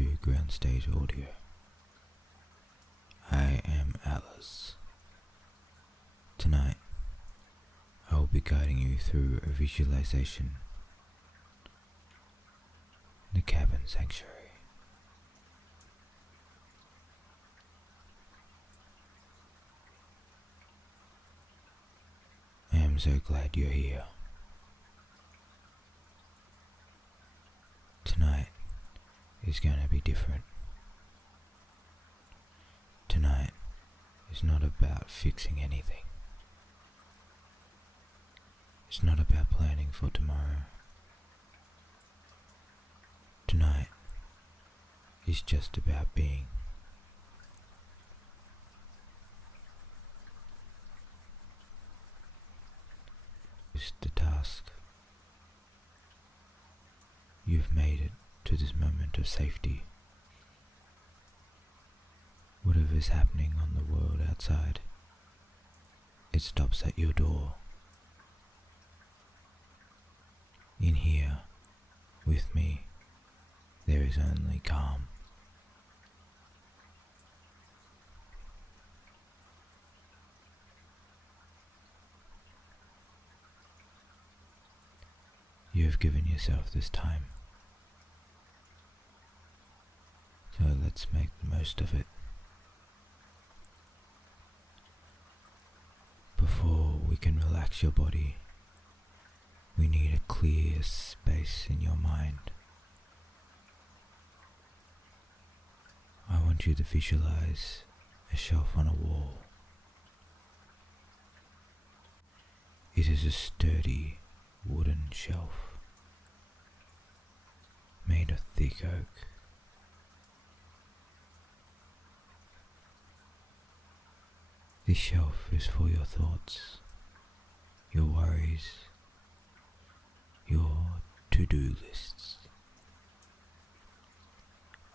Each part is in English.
to Ground Stage Audio. I am Alice. Tonight, I will be guiding you through a visualization. The Cabin Sanctuary. I am so glad you're here. Tonight is going to be different. Tonight is not about fixing anything. It's not about planning for tomorrow. Tonight is just about being. Is the task. You've made it to this moment of safety. Whatever is happening on the world outside, it stops at your door. In here, with me, there is only calm. You have given yourself this time. So let's make the most of it. Before we can relax your body, we need a clear space in your mind. I want you to visualize a shelf on a wall. It is a sturdy wooden shelf made of thick oak. This shelf is for your thoughts, your worries, your to-do lists.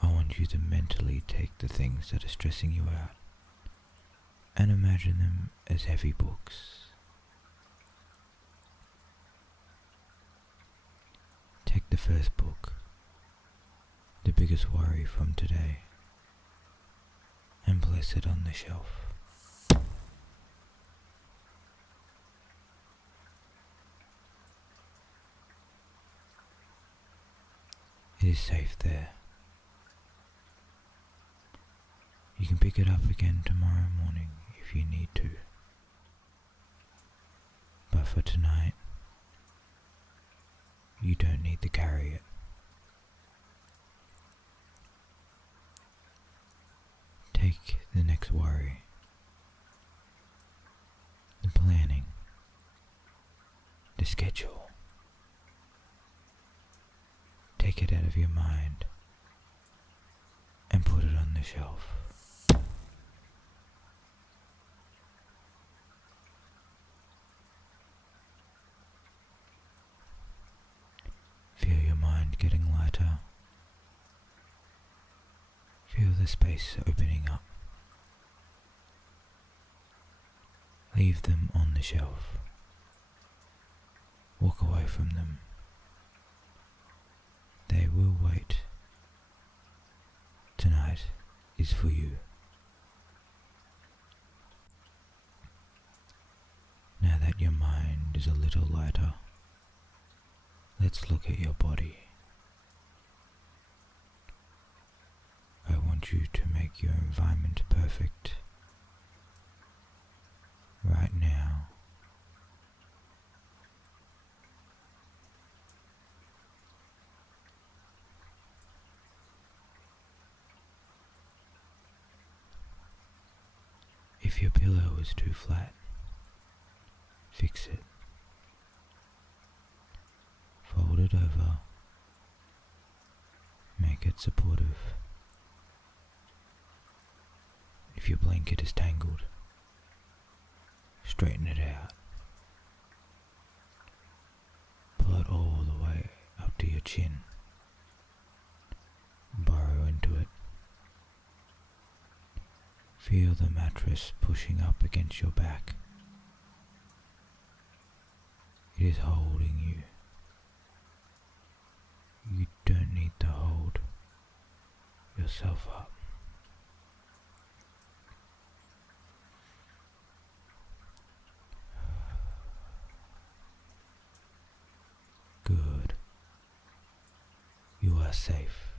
I want you to mentally take the things that are stressing you out and imagine them as heavy books. Take the first book, the biggest worry from today, and place it on the shelf. It is safe there. You can pick it up again tomorrow morning if you need to. But for tonight, you don't need to carry it. Take the next worry, the planning, the schedule. Take it out of your mind and put it on the shelf. Feel your mind getting lighter. Feel the space opening up. Leave them on the shelf. Walk away from them. They will wait. Tonight is for you. Now that your mind is a little lighter, let's look at your body. I want you to make your environment perfect. Right now. If your pillow is too flat, fix it. Fold it over. Make it supportive. If your blanket is tangled, straighten it out. Pull it all the way up to your chin. Burrow into it. Feel the mattress pushing up against your back. It is holding you. You don't need to hold. yourself up. Good. You are safe.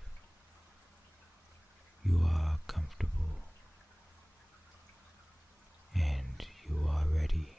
You are comfortable. And you are ready.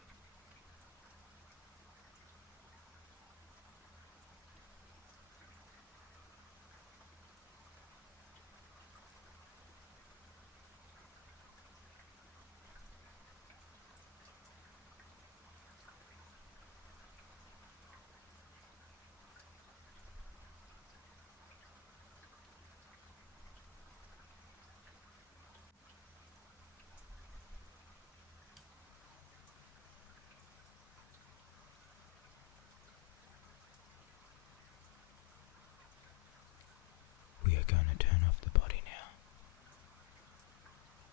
We are going to turn off the body now.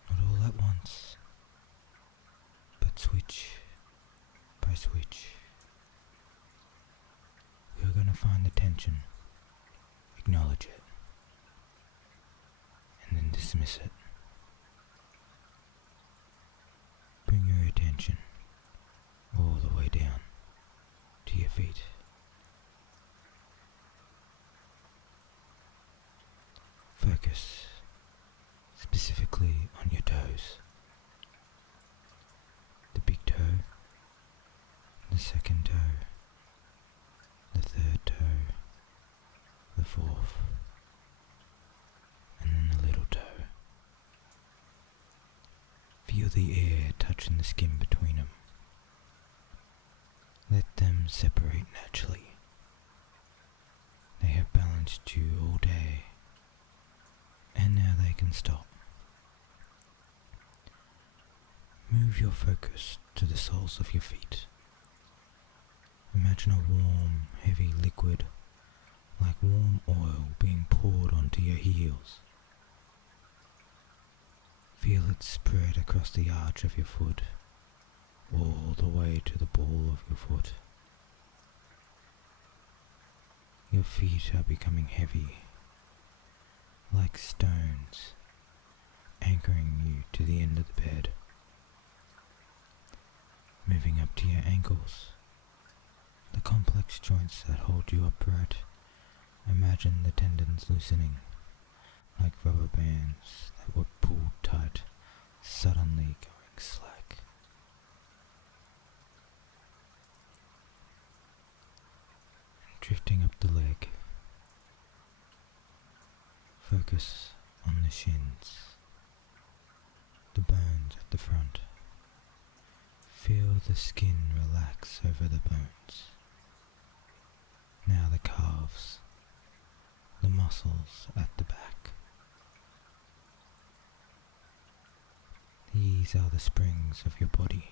Not all at once, but switch by switch. We are going to find the tension, acknowledge it, and then dismiss it. Bring your attention all the way down to your feet. Focus specifically on your toes. The big toe, the second toe, the third toe, the fourth, and then the little toe. Feel the air touching the skin between them. Let them separate naturally. They have balanced you all day, and now they can stop. Move your focus to the soles of your feet. Imagine a warm, heavy liquid, like warm oil being poured onto your heels. Feel it spread across the arch of your foot, all the way to the ball of your foot. Your feet are becoming heavy, like stones, anchoring you to the end of the bed. Moving up to your ankles, the complex joints that hold you upright. Imagine the tendons loosening, like rubber bands that were pulled tight, suddenly going slack. And drifting up the leg, focus on the shins, the bones at the front. Feel the skin relax over the bones. Now the calves, the muscles at the back. These are the springs of your body.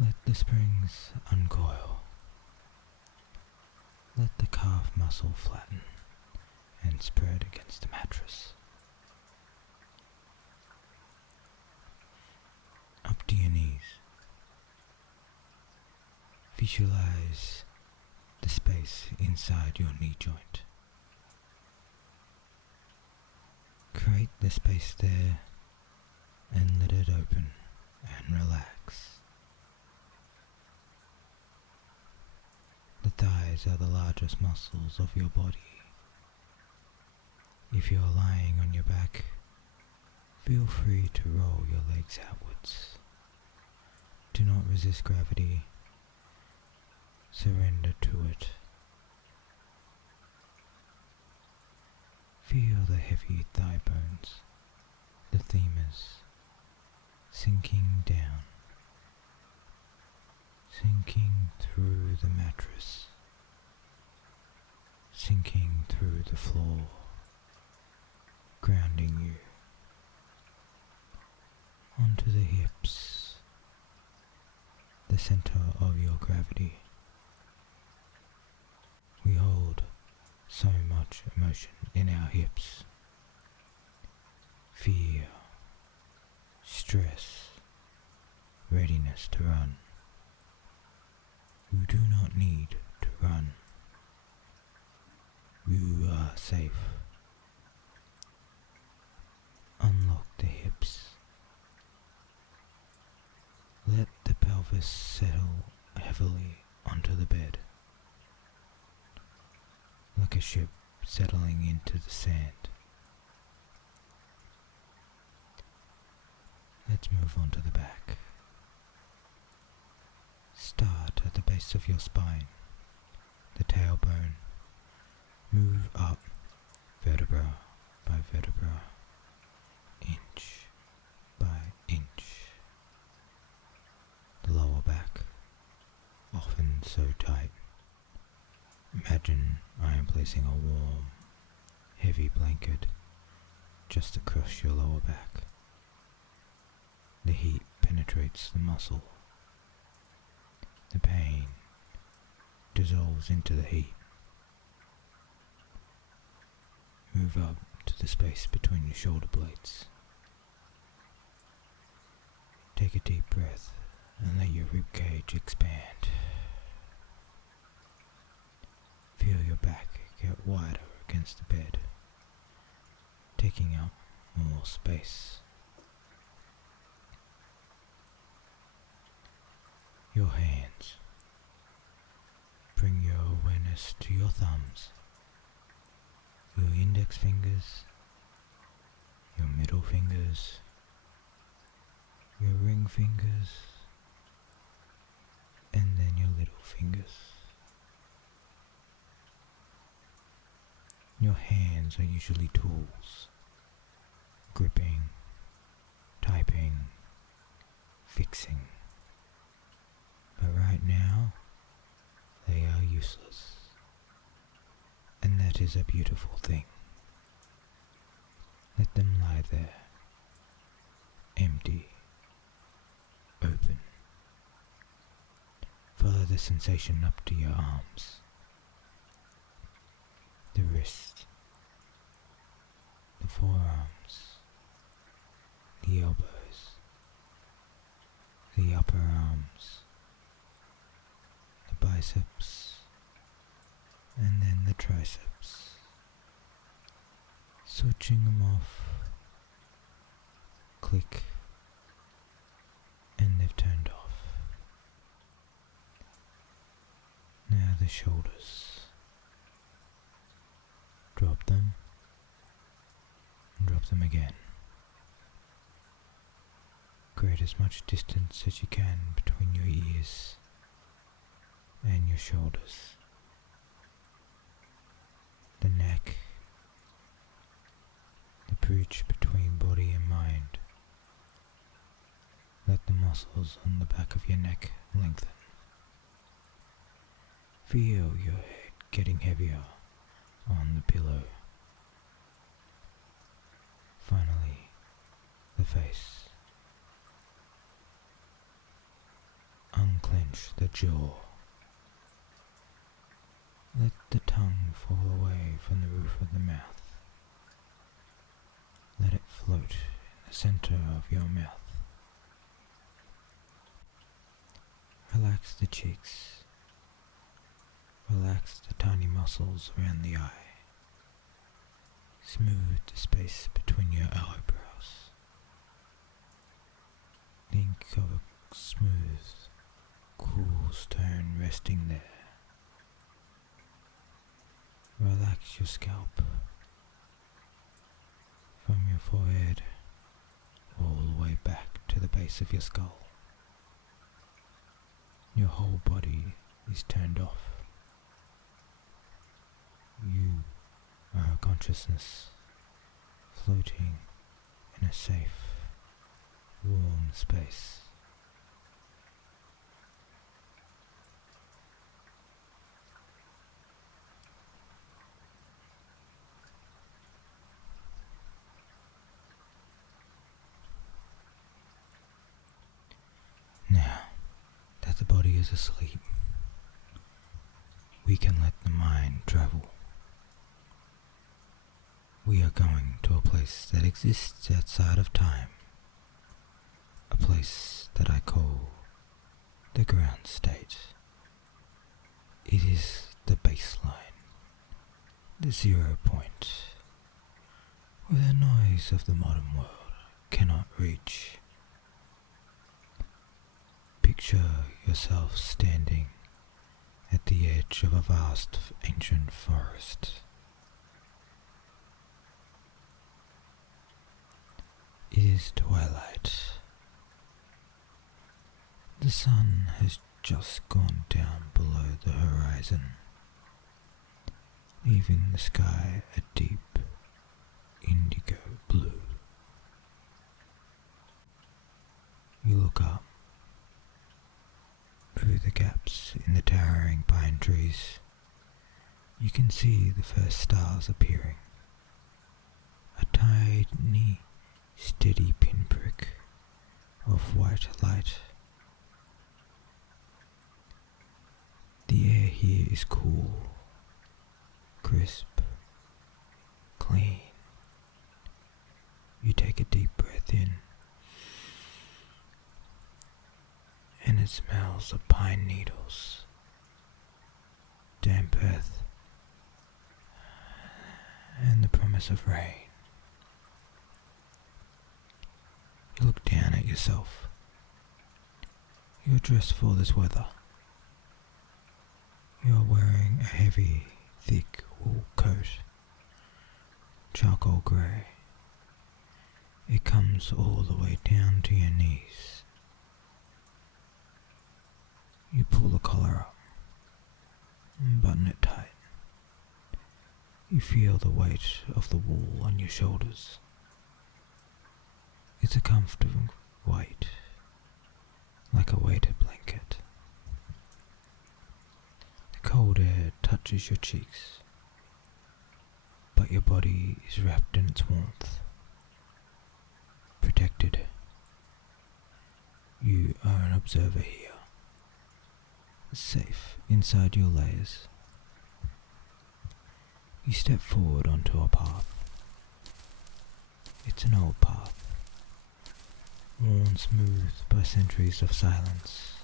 Let the springs uncoil. Let the calf muscle flatten and spread against the mattress. Up to your knees. Visualize the space inside your knee joint. Create the space there and let it open and relax. The thighs are the largest muscles of your body. If you are lying on your back, feel free to roll your legs outwards. Do not resist gravity. Surrender to it. Feel the heavy thigh bones, the femurs, sinking down, sinking through the mattress, sinking through the floor, grounding you onto the hips, the center of your gravity. We hold so much emotion in our hips. Fear, stress, readiness to run. You do not need to run. You are safe. heavily onto the bed, like a ship settling into the sand. Let's move on to the back. Start at the base of your spine, the tailbone. Move up vertebra by vertebra, inch by inch. The lower back, often so tight. Imagine I am placing a warm, heavy blanket just across your lower back. The heat penetrates the muscle. The pain dissolves into the heat. Move up to the space between your shoulder blades. Take a deep breath and let your ribcage expand. Feel your back get wider against the bed, taking up more space. Your hands. Bring your awareness to your thumbs, your index fingers, your middle fingers, your ring fingers, and then your little fingers. Your hands are usually tools, gripping, typing, fixing. But right now, they are useless. And that is a beautiful thing. Let them lie there, empty, open. Follow the sensation up to your arms, the wrist, the forearms, the elbows, the upper arms, the biceps, and then the triceps. Switching them off, click, and they've turned off. Now the shoulders. Drop them, and drop them again. Create as much distance as you can between your ears and your shoulders. The neck, the bridge between body and mind. Let the muscles on the back of your neck lengthen. Feel your head getting heavier on the pillow. Finally, the face. Unclench the jaw. Let the tongue fall away from the roof of the mouth. Let it float in the center of your mouth. Relax the cheeks. Relax the tiny muscles around the eye. Smooth the space between your eyebrows. Think of a smooth, cool stone resting there. Relax your scalp from your forehead all the way back to the base of your skull. Your whole body is turned off. You are a consciousness floating in a safe, warm space. Now that the body is asleep, we can let the mind travel. We are going to a place that exists outside of time, a place that I call the ground state. It is the baseline, the 0 point, where the noise of the modern world cannot reach. Picture yourself standing at the edge of a vast ancient forest. It is twilight. The sun has just gone down below the horizon, leaving the sky a deep indigo blue. You look up. Through the gaps in the towering pine trees, you can see the first stars appearing. A tiny, steady pinprick of white light. The air here is cool, crisp, clean. You take a deep breath in, and it smells of pine needles, damp earth, and the promise of rain. You look down at yourself. You're dressed for this weather. You're wearing a heavy, thick wool coat, charcoal grey. It comes all the way down to your knees. You pull the collar up and button it tight. You feel the weight of the wool on your shoulders. It's a comfortable weight, like a weighted blanket. The cold air touches your cheeks, but your body is wrapped in its warmth. Protected. You are an observer here, safe inside your layers. You step forward onto a path. It's an old path, worn smooth by centuries of silence.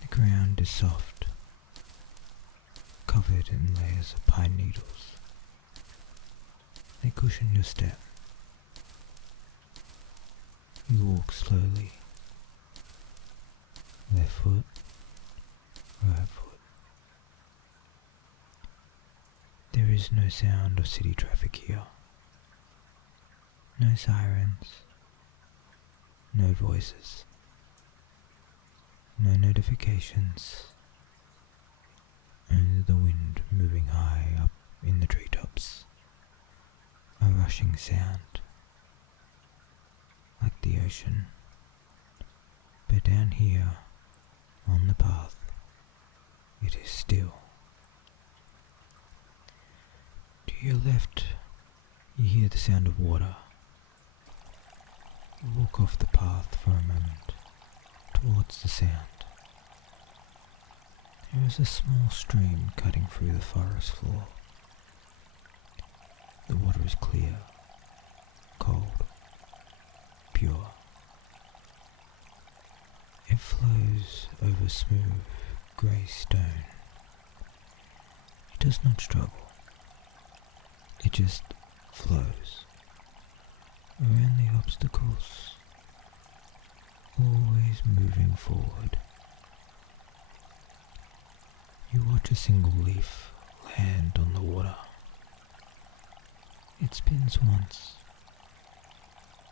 The ground is soft, covered in layers of pine needles. They cushion your step. You walk slowly, left foot, right foot. There is no sound of city traffic here. No sirens, no voices, no notifications, only the wind moving high up in the treetops. A rushing sound, like the ocean, but down here on the path it is still. To your left you hear the sound of water. You walk off the path for a moment towards the sound. There is a small stream cutting through the forest floor. The water is clear, cold, pure. It flows over smooth, grey stone. It does not struggle. It just flows around the obstacles, always moving forward. You watch a single leaf land on the water. It spins once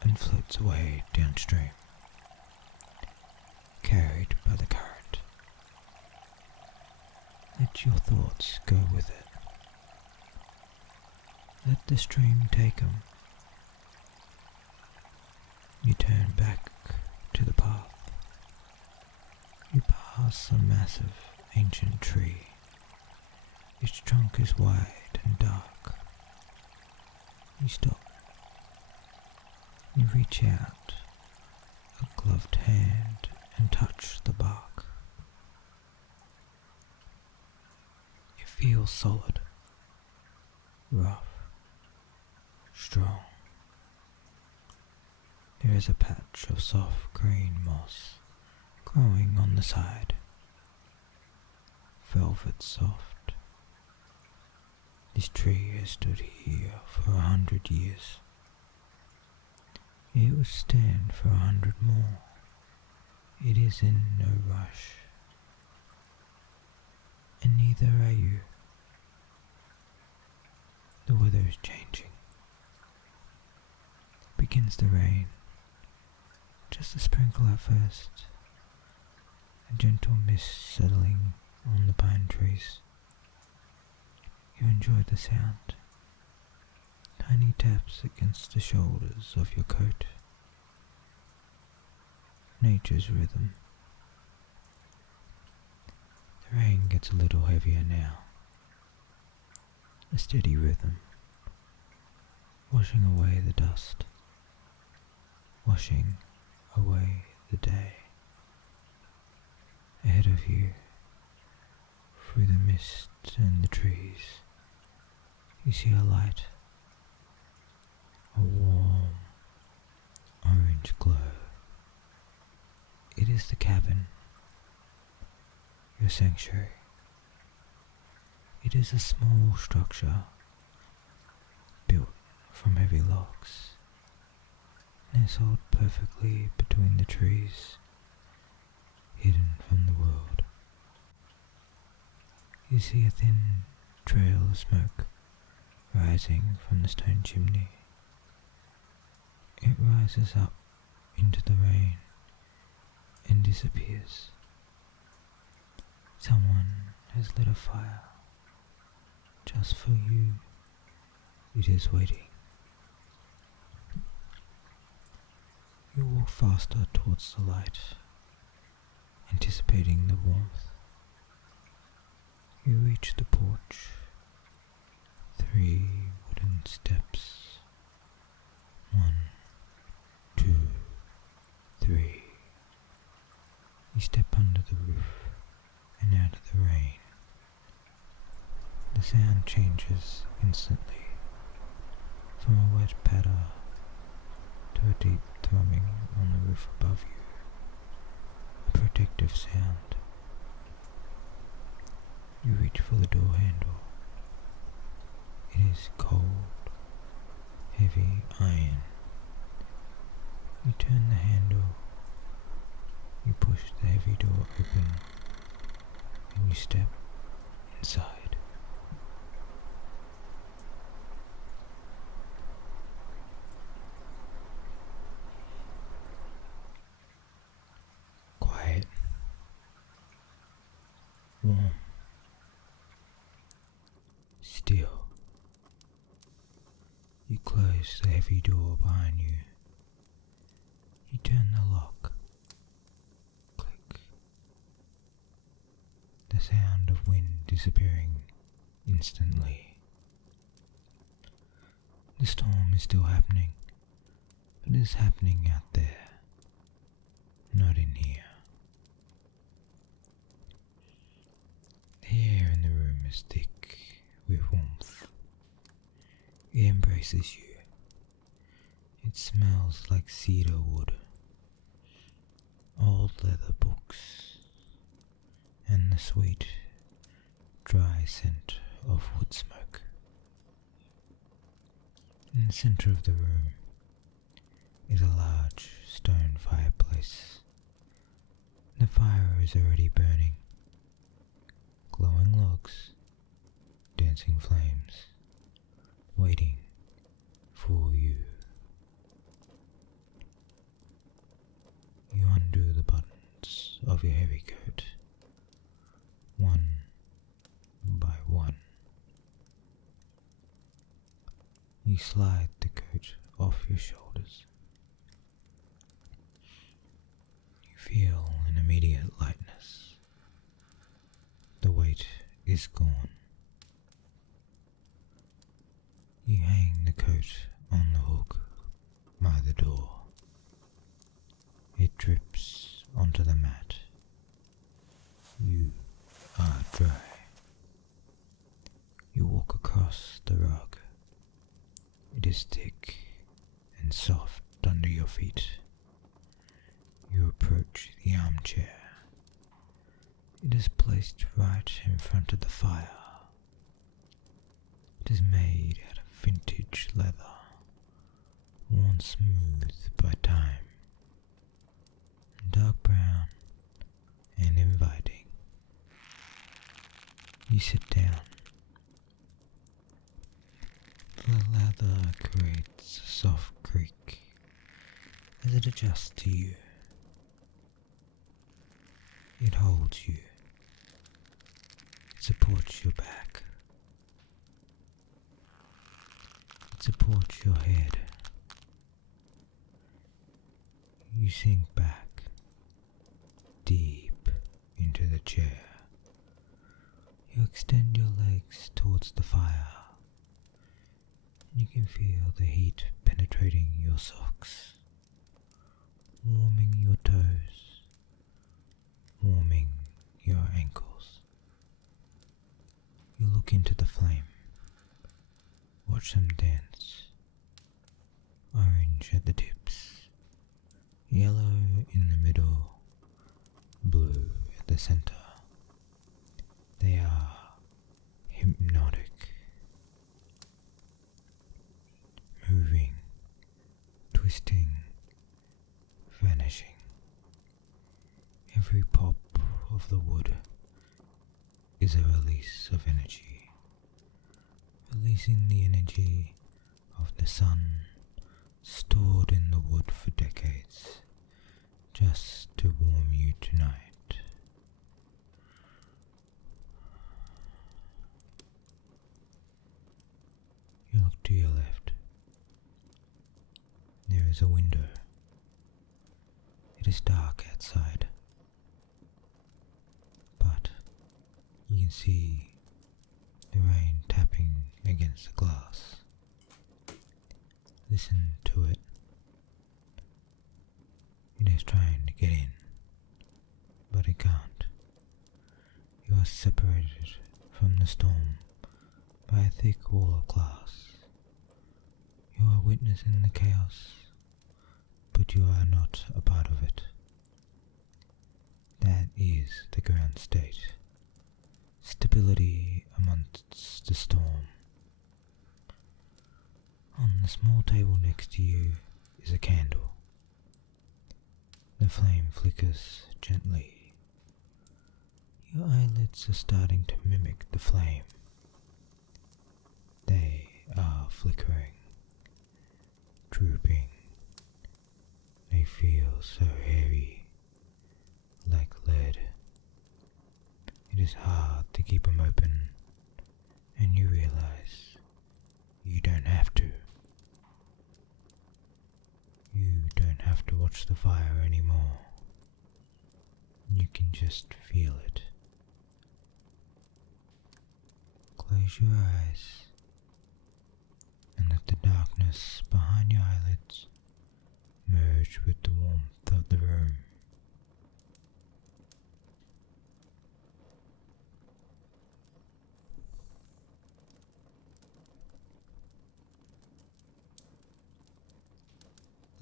and floats away downstream, carried by the current. Let your thoughts go with it. Let the stream take 'em. You turn back to the path. You pass a massive ancient tree. Its trunk is wide and dark. You stop. You reach out a gloved hand and touch the bark. It feels solid, rough, strong. There is a patch of soft green moss growing on the side, velvet soft. This tree has stood here for 100 years. It would stand for 100 more. It is in no rush, and neither are you. The weather is changing. Begins to rain, just a sprinkle at first, a gentle mist settling on the pine trees. You enjoy the sound, tiny taps against the shoulders of your coat. Nature's rhythm. The rain gets a little heavier now. A steady rhythm, washing away the dust, washing away the day. Ahead of you, through the mist and the trees, you see a light, a warm orange glow. It is the cabin, your sanctuary. It is a small structure built from heavy logs, nestled perfectly between the trees, hidden from the world. You see a thin trail of smoke rising from the stone chimney. It rises up into the rain and disappears. Someone has lit a fire. Just for you, it is waiting. You walk faster towards the light, anticipating the warmth. You reach the porch. 3 wooden steps. 1, 2, 3. You step under the roof and out of the rain. The sound changes instantly from a wet patter to a deep thrumming on the roof above you, a protective sound. You reach for the door handle. It is cold, heavy iron. You turn the handle, you push the heavy door open, and you step inside. Quiet, warm, still. You close the heavy door behind you. You turn the lock. Click. The sound of wind disappearing instantly. The storm is still happening, but it is happening out there, not in here. The air in the room is thick with warmth. It embraces you. It smells like cedar wood, old leather books, and the sweet, dry scent of wood smoke. In the center of the room is a large stone fireplace. The fire is already burning. Glowing logs, dancing flames, waiting for you. You undo the buttons of your heavy coat, one by one. You slide the coat off your shoulders. You feel an immediate lightness. The weight is gone. You hang the coat on the hook by the door. It drips onto the mat. You are dry. You walk across the rug. It is thick and soft under your feet. You approach the armchair. It is placed right in front of the fire. It is made out of vintage leather, worn smooth by time. Dark brown, You sit down. The leather creates a soft creak as it adjusts to you. It holds you. It supports your back. It supports your head. You sink back deep into the chair. You extend your legs towards the fire. You can feel the heat penetrating your socks, warming your toes, warming your ankles. You look into the flame. Watch them dance. Orange at the tips, yellow in the middle, blue at the center. They are hypnotic, moving, twisting, vanishing. Every pop of the wood is a release of energy, releasing the energy of the sun stored in the wood for decades, just to warm you tonight. You look to your left. There is a window. It is dark outside, but you can see the rain tapping against the glass. Listen to it. It is trying to get in, but it can't. You are separated from the storm by a thick wall of glass. You are witnessing the chaos, but you are not a part of it. That is the ground state. Stability amongst the storm. On the small table next to you is a candle. The flame flickers gently. Your eyelids are starting to mimic the flame. They are flickering, drooping. They feel so heavy, like lead. It is hard to keep them open, and you realize you don't have to. You don't have to watch the fire anymore. You can just feel it. Close your eyes and let the darkness behind your eyelids merge with the warmth of the room.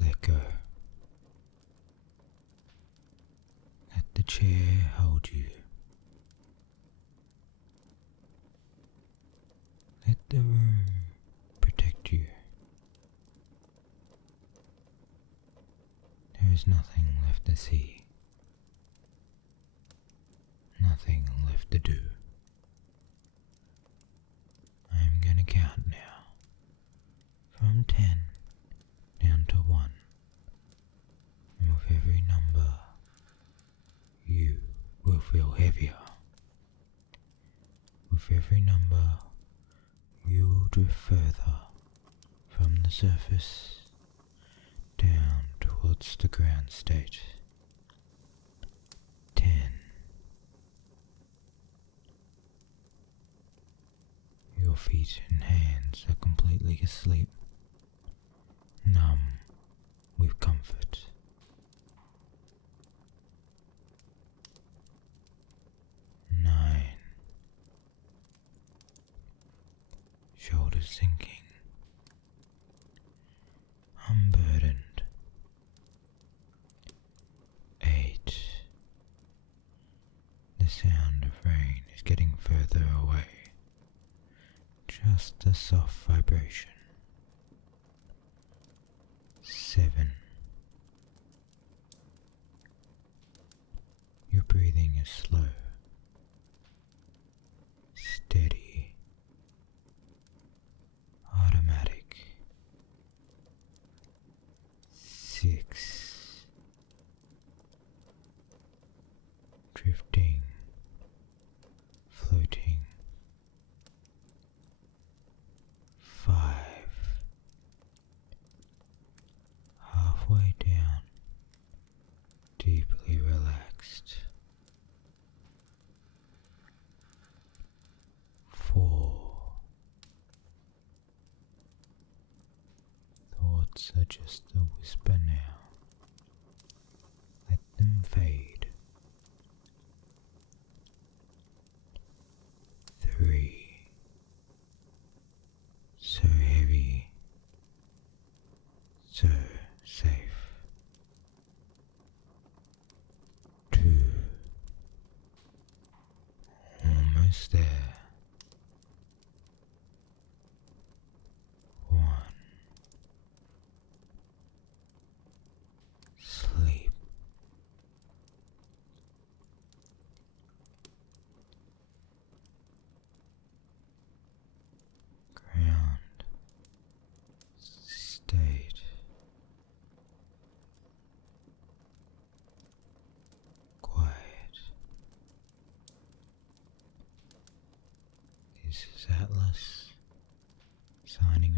Let go. Let the chair hold you. Let the room protect you. There is nothing left to see. Nothing left to do. I am going to count now. From 10 down to 1. And with every number, you will feel heavier. With every number, you will drift further from the surface down towards the ground state. 10. Your feet and hands are completely asleep, numb with comfort. 9. Shoulders sinking, unburdened. 8. The sound of rain is getting further away, just a soft vibration. 7. Your breathing is slow. words are just a whisper now. Let them fade. 3. So heavy, so safe. 2. Almost there. 1. Sleep. Ground state. Quiet. This is Atlas signing